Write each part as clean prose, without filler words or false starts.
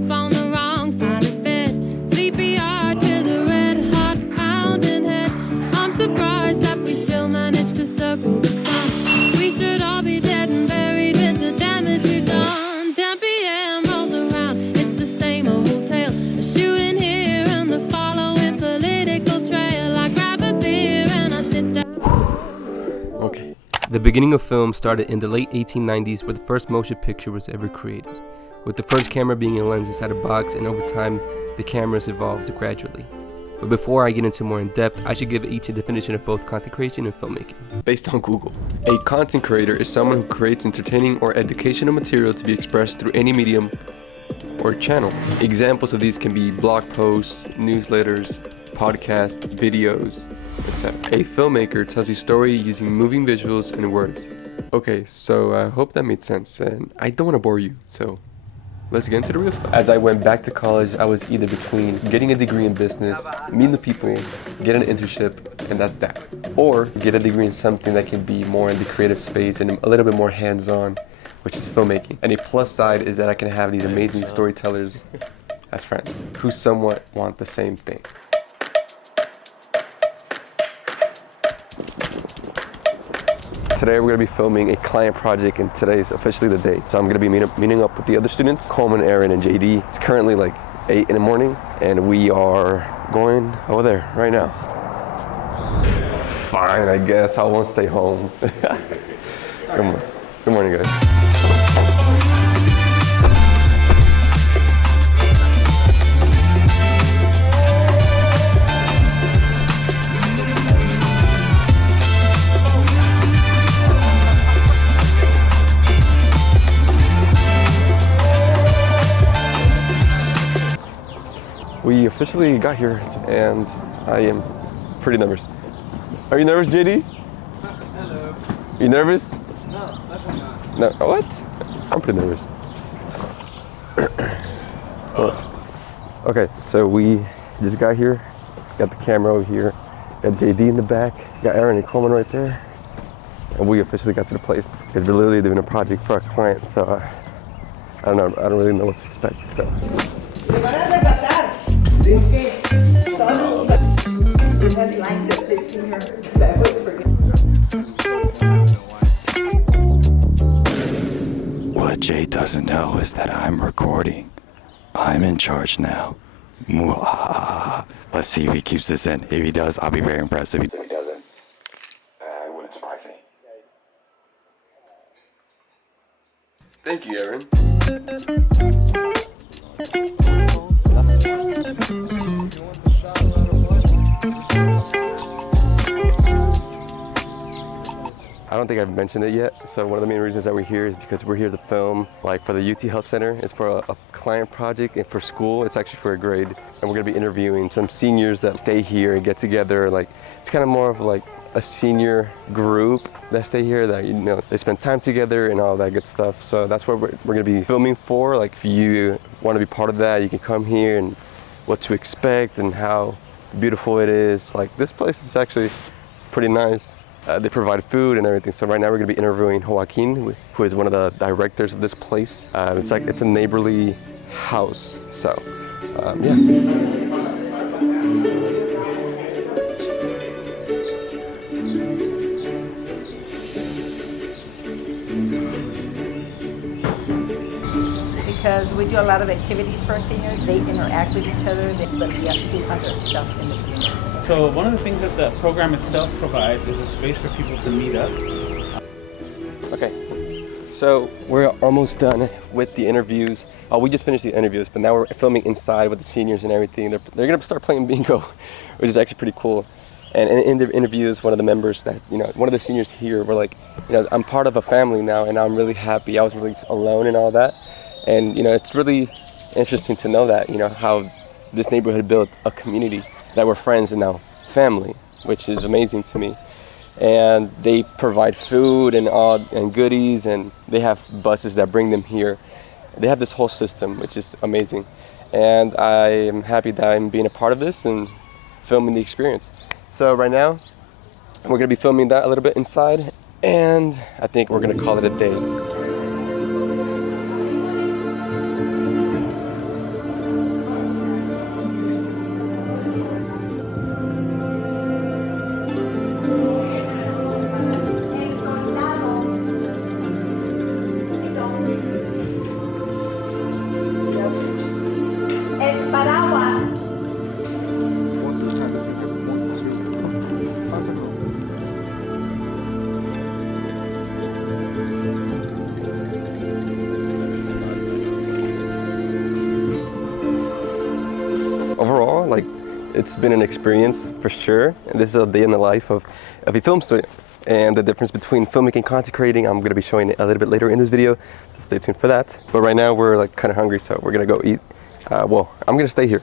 up on the wrong side of bed. CPR to the red hot pounding head. I'm surprised that we still managed to circle the sun. We should all be dead and buried with the damage we've done. 10 p.m. rolls around, it's the same old tale. A shooting here and the following political trail. I grab a beer and I sit down. Okay. The beginning of film started in the late 1890s, where the first motion picture was ever created, with the first camera being a lens inside a box, and over time the cameras evolved gradually. But before I get into more in depth, I should give each a definition of both content creation and filmmaking. Based on Google, a content creator is someone who creates entertaining or educational material to be expressed through any medium or channel. Examples of these can be blog posts, newsletters, podcasts, videos, etc. A filmmaker tells a story using moving visuals and words. Okay, so I hope that made sense, and I don't want to bore you, so let's get into the real stuff. As I went back to college, I was either between getting a degree in business, meeting the people, get an internship, and that's that. Or get a degree in something that can be more in the creative space and a little bit more hands-on, which is filmmaking. And a plus side is that I can have these amazing storytellers as friends who somewhat want the same thing. Today we're going to be filming a client project, and today's officially the day. So I'm going to be meeting up with the other students, Coleman, Aaron, and JD. It's currently like 8 in the morning, and we are going over there right now. Fine, I guess I won't stay home. Good morning, guys. We officially got here, and I am pretty nervous. Are you nervous, JD? Hello. You nervous? No, definitely not. No, what? I'm pretty nervous. Okay, so we just got here. Got the camera over here. Got JD in the back. Got Aaron and Coleman right there. And we officially got to the place because we're literally doing a project for a client. So I don't know. I don't really know what to expect. So. What Jay doesn't know is that I'm recording. I'm in charge now. Let's see if he keeps this in. If he does, I'll be very impressed. If he doesn't, it wouldn't surprise me. Thank you, Aaron. I don't think I've mentioned it yet. So one of the main reasons that we're here is because we're here to film, like for the UT Health Center. It's for a client project, and for school, it's actually for a grade. And we're gonna be interviewing some seniors that stay here and get together. Like, it's kind of more of like a senior group that stay here that, you know, they spend time together and all that good stuff. So that's what we're gonna be filming for. Like, if you want to be part of that, you can come here, and what to expect and how beautiful it is. Like, this place is actually pretty nice. They provide food and everything. So right now we're going to be interviewing Joaquin, who is one of the directors of this place. It's a neighborly house. So, yeah. Because we do a lot of activities for our seniors. They interact with each other. They do other stuff in the community. So one of the things that the program itself provides is a space for people to meet up. Okay, so we're almost done with the interviews. We just finished the interviews, but now we're filming inside with the seniors and everything. They're gonna start playing bingo, which is actually pretty cool. And in the interviews, one of the members that, you know, one of the seniors here were like, you know, I'm part of a family now, and I'm really happy. I was really alone and all that. And, you know, it's really interesting to know that, you know, how this neighborhood built a community that were friends and now family, which is amazing to me. And they provide food and goodies, and they have buses that bring them here. They have this whole system, which is amazing. And I am happy that I'm being a part of this and filming the experience. So right now, we're gonna be filming that a little bit inside, and I think we're gonna call it a day. It's been an experience for sure. And this is a day in the life of a film studio. And the difference between filmmaking and content creating, I'm gonna be showing it a little bit later in this video, so stay tuned for that. But right now we're like kind of hungry, so we're gonna go eat. Well, I'm gonna stay here.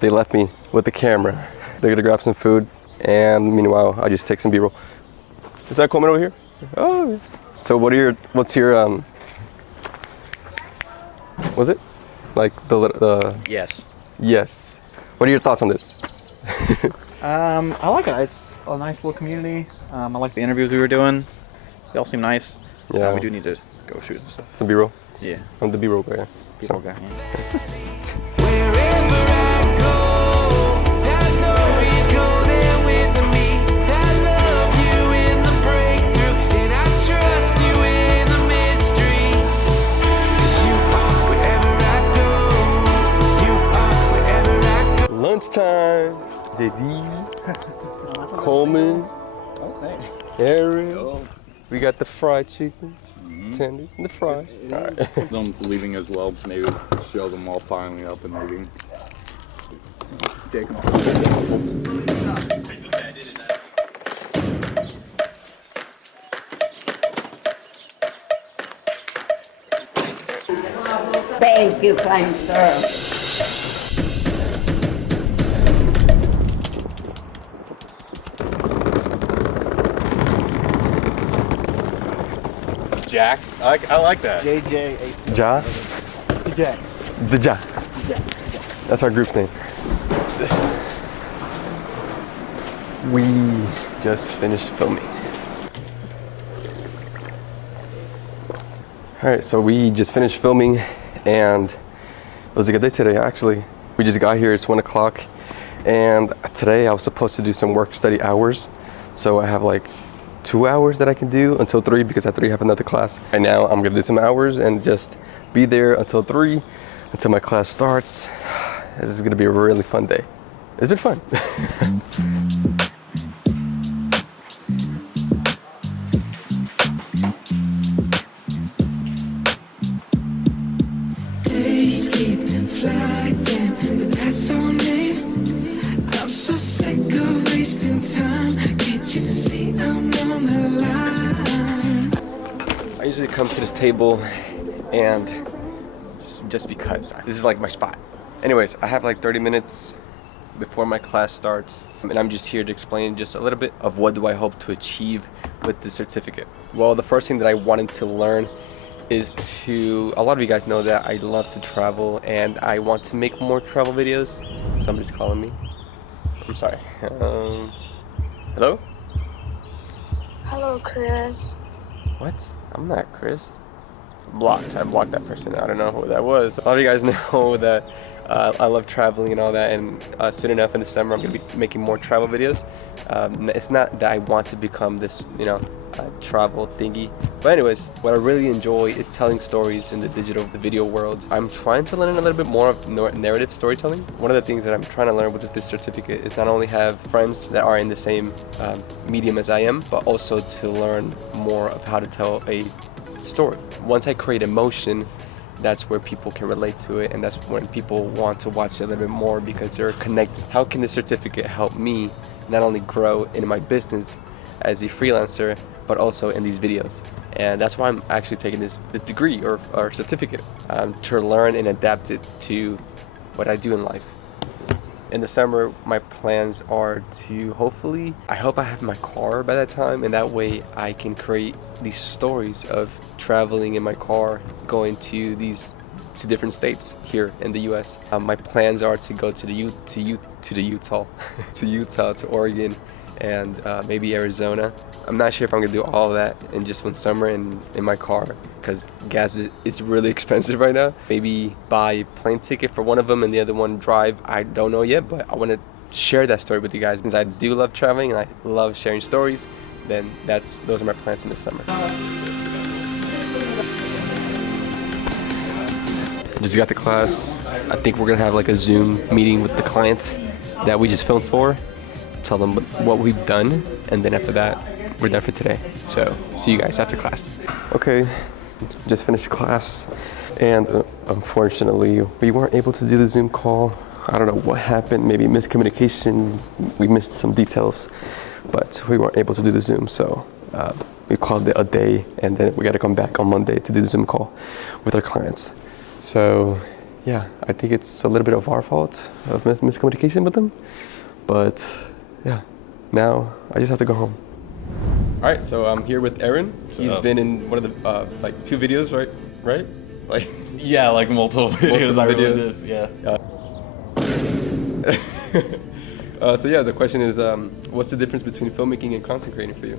They left me with the camera. They're gonna grab some food, and meanwhile, I'll just take some B-roll. Is that Coleman over here? Oh. So what's your, was it? Like the Yes. Yes. What are your thoughts on this? I like it. It's a nice little community. I like the interviews we were doing. They all seem nice. Yeah. We do need to go shoot and stuff. Some B-roll? Yeah. I'm the B-roll guy. People guy. Yeah. Wherever I go, I know you go there with me. I love you in the breakthrough, and I trust you in the mystery. 'Cause you are wherever I go. You are wherever I go. Lunchtime. JD, Coleman, Eric. We got the fried chicken, tenders, and the fries. All right. Them leaving as well, maybe show them all piling up and leaving. Thank you, kind sir. Jack, I like that. JJ. Ja? Jack. The Ja. That's our group's name. We just finished filming. Alright, so we just finished filming and it was a good day today actually. We just got here, it's 1 o'clock, and today I was supposed to do some work study hours. So I have like 2 hours that I can do until 3 because at 3 I have another class. Right now I'm gonna do some hours and just be there until 3, until my class starts. This is gonna be a really fun day. It's been fun. Days keep flying, but that's on me. I'm so sick of wasting time. Can't you see I'm on the line? I usually come to this table and just because this is like my spot. Anyways, I have like 30 minutes before my class starts, and I'm just here to explain just a little bit of what do I hope to achieve with the certificate. Well, the first thing that I wanted to learn is a lot of you guys know that I love to travel and I want to make more travel videos. Somebody's calling me. I'm sorry. Hello? Hello, Chris. What? I'm not Chris. Blocked. I blocked that person. I don't know who that was. A lot of you guys know that I love traveling and all that, and soon enough in the summer I'm going to be making more travel videos. It's not that I want to become this, travel thingy. But anyways, what I really enjoy is telling stories in the video world. I'm trying to learn a little bit more of narrative storytelling. One of the things that I'm trying to learn with this certificate is not only have friends that are in the same medium as I am, but also to learn more of how to tell a story. Once I create emotion, that's where people can relate to it, and that's when people want to watch it a little bit more because they're connected. How can this certificate help me not only grow in my business as a freelancer, but also in these videos? And that's why I'm actually taking this degree or certificate to learn and adapt it to what I do in life. In the summer, my plans are to I hope I have my car by that time, and that way I can create these stories of traveling in my car, going to different states here in the U.S. My plans are to go to Utah, to Oregon, and maybe Arizona. I'm not sure if I'm gonna do all of that in just one summer in my car because gas is really expensive right now. Maybe buy a plane ticket for one of them and the other one drive. I don't know yet, but I want to share that story with you guys because I do love traveling and I love sharing stories. Then those are my plans in the summer. Just got to class. I think we're gonna have like a Zoom meeting with the client that we just filmed for. Tell them what we've done, and then after that, we're done for today. So, see you guys after class. Okay, just finished class, and unfortunately, we weren't able to do the Zoom call. I don't know what happened, maybe miscommunication, we missed some details, but we weren't able to do the Zoom, so we called it a day, and then we got to come back on Monday to do the Zoom call with our clients. So yeah, I think it's a little bit of our fault of miscommunication with them, but yeah, now I just have to go home. All right, so I'm here with Aaron. He's been in one of the like 2 videos, right? Like yeah, like multiple videos. So yeah, the question is, what's the difference between filmmaking and content creating for you?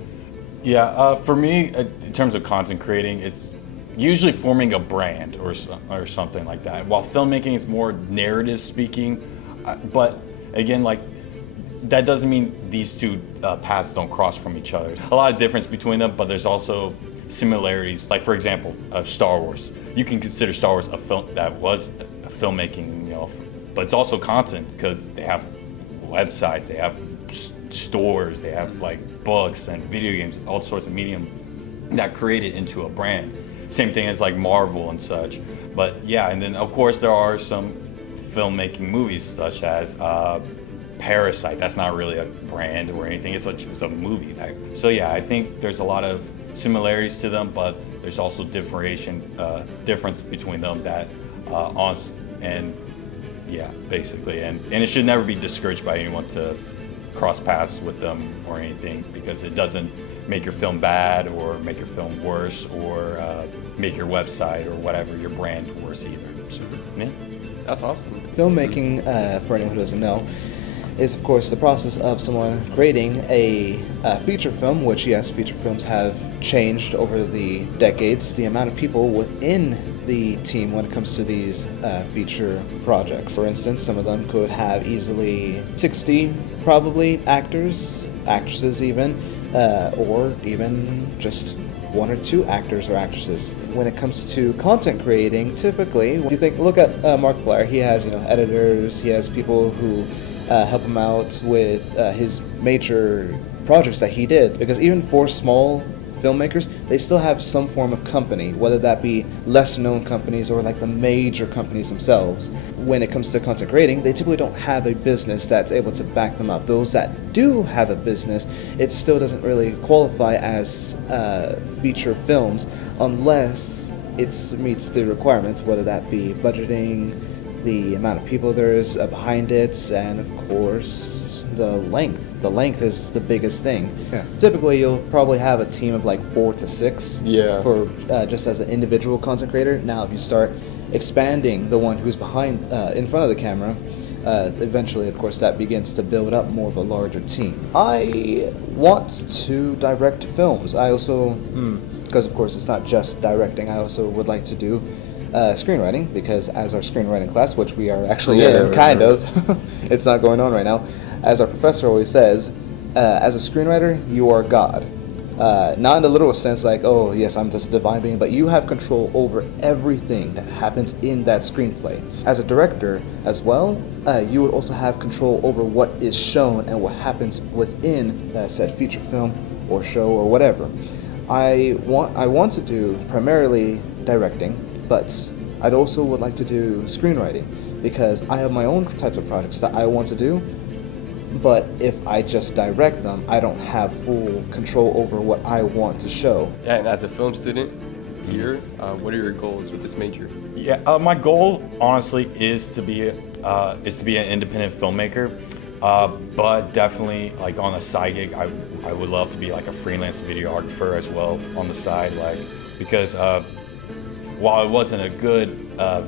Yeah, for me, in terms of content creating, it's usually forming a brand or something like that. While filmmaking is more narrative speaking, but again, like that doesn't mean these two paths don't cross from each other. A lot of difference between them, but there's also similarities. Like for example, Star Wars. You can consider Star Wars a film that was a filmmaking, but it's also content because they have websites, they have stores, they have like books and video games, all sorts of medium that create it into a brand. Same thing as like Marvel and such. But yeah, and then of course there are some filmmaking movies such as Parasite. That's not really a brand or anything. It's a movie. So yeah, I think there's a lot of similarities to them, but there's also difference between them that basically, and it should never be discouraged by anyone to cross paths with them or anything, because it doesn't make your film bad or make your film worse or make your website or whatever, your brand worse either. So yeah, that's awesome. Filmmaking, for anyone who doesn't know, is of course the process of someone creating a feature film, which yes, feature films have changed over the decades. The amount of people within the team when it comes to these feature projects. For instance, some of them could have easily 60 probably actors, actresses even, or even just 1 or 2 actors or actresses. When it comes to content creating, typically, look at Markiplier. He has editors, he has people who help him out with his major projects that he did, because even for small filmmakers, they still have some form of company, whether that be less known companies or like the major companies themselves. When it comes to content creating, they typically don't have a business that's able to back them up. Those that do have a business, it still doesn't really qualify as feature films unless it meets the requirements, whether that be budgeting, the amount of people there is behind it, and of course the length. The length is the biggest thing. Yeah. Typically you'll probably have a team of like 4 to 6 for just as an individual content creator. Now if you start expanding the one who's behind in front of the camera, eventually of course that begins to build up more of a larger team. I want to direct films. I also, because of course it's not just directing, I also would like to do screenwriting, because as our screenwriting class, which we are actually in, kind of, it's not going on right now, as our professor always says, as a screenwriter, you are God. Not in the literal sense like, oh yes, I'm this divine being, but you have control over everything that happens in that screenplay. As a director as well, you would also have control over what is shown and what happens within said feature film or show or whatever. I want to do primarily directing, but I'd also would like to do screenwriting, because I have my own types of projects that I want to do, but if I just direct them, I don't have full control over what I want to show. Yeah, and as a film student here, what are your goals with this major? Yeah, my goal honestly is to be an independent filmmaker, but definitely like on a side gig, I would love to be like a freelance videographer as well on the side, like, because while it wasn't a good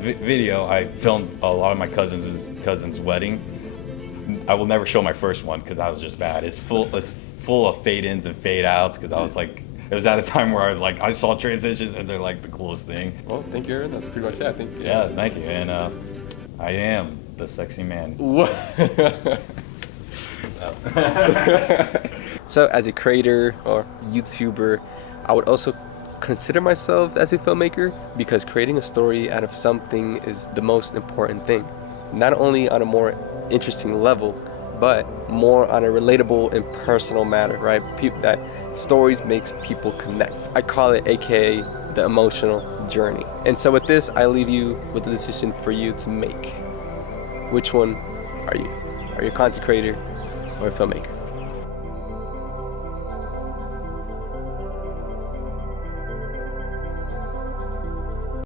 video, I filmed a lot of my cousin's wedding. I will never show my first one because I was just bad. It's full of fade-ins and fade-outs, because I was like, it was at a time where I was like, I saw transitions and they're like the coolest thing. Well, thank you, Aaron. That's pretty much it, I think. Yeah, thank you. And I am the sexy man. So as a creator or YouTuber, I would also consider myself as a filmmaker, because creating a story out of something is the most important thing. Not only on a more interesting level, but more on a relatable and personal matter, right? That stories makes people connect. I call it AKA the emotional journey. And so with this, I leave you with the decision for you to make. Which one are you? Are you a content creator or a filmmaker?